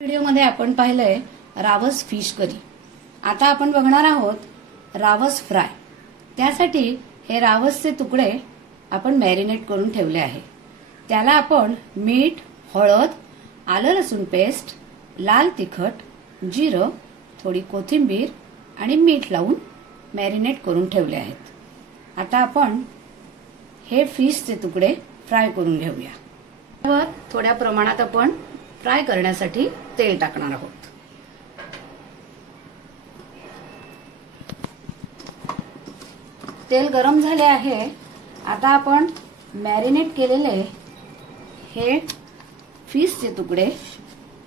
व्हिडिओमध्ये आपण पाहिलंय रावस फिश करी। आता आपण बघणार आहोत रावस फ्राय। त्यासाठी हे रावसचे तुकडे आपण मॅरिनेट करून ठेवले आहे। त्याला आपण मीठ, हळद, आलं लसूण पेस्ट, लाल तिखट, जिरं, थोडी कोथिंबीर आणि मीठ लावून मॅरिनेट करून ठेवले आहेत। आता आपण हे फिशचे तुकडे फ्राय करून घेऊया। त्यावर थोड्या प्रमाणात आपण फ्राय करण्यासाठी तेल टाकणार आहोत। तेल गरम झाले आहे। आता आपण मॅरिनेट केलेले हे फिशचे तुकडे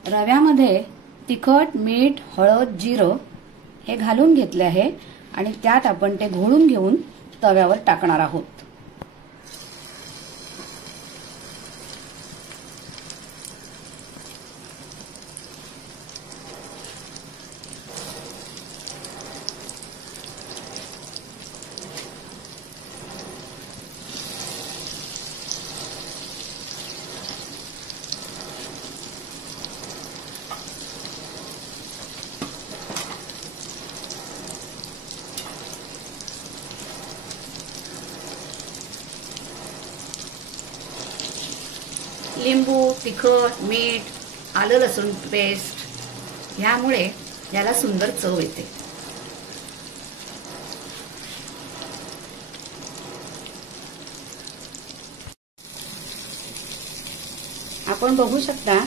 रव्यामध्ये तिखट, मीठ, हळद, जिरं हे घालून घेतले आहे आणि त्यात आपण ते घोळून घेऊन तव्यावर टाकणार आहोत। लिंबू, तिखट, मीठ, आलं लसूण पेस्ट यामुळे याला सुंदर चव येते। आपण बघू शकता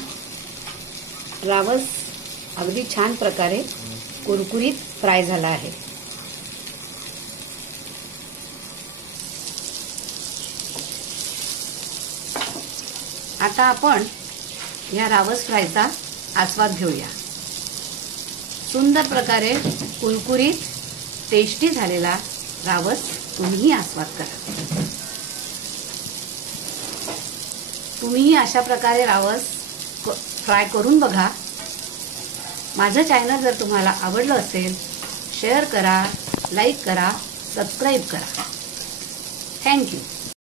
रावस अगदी छान प्रकारे कुरकुरीत फ्राय झाला आहे। आता आपण या रावस फ्रायचा आस्वाद घेऊया। सुंदर प्रकारे कुरकुरीत टेस्टी झालेला रावस तुम्हीही आस्वाद करा। तुम्हीही अशा प्रकारे रावस फ्राय करून बघा। माझं चॅनल जर तुम्हाला आवडलं असेल शेअर करा, लाईक करा, सबस्क्राईब करा। थँक्यू।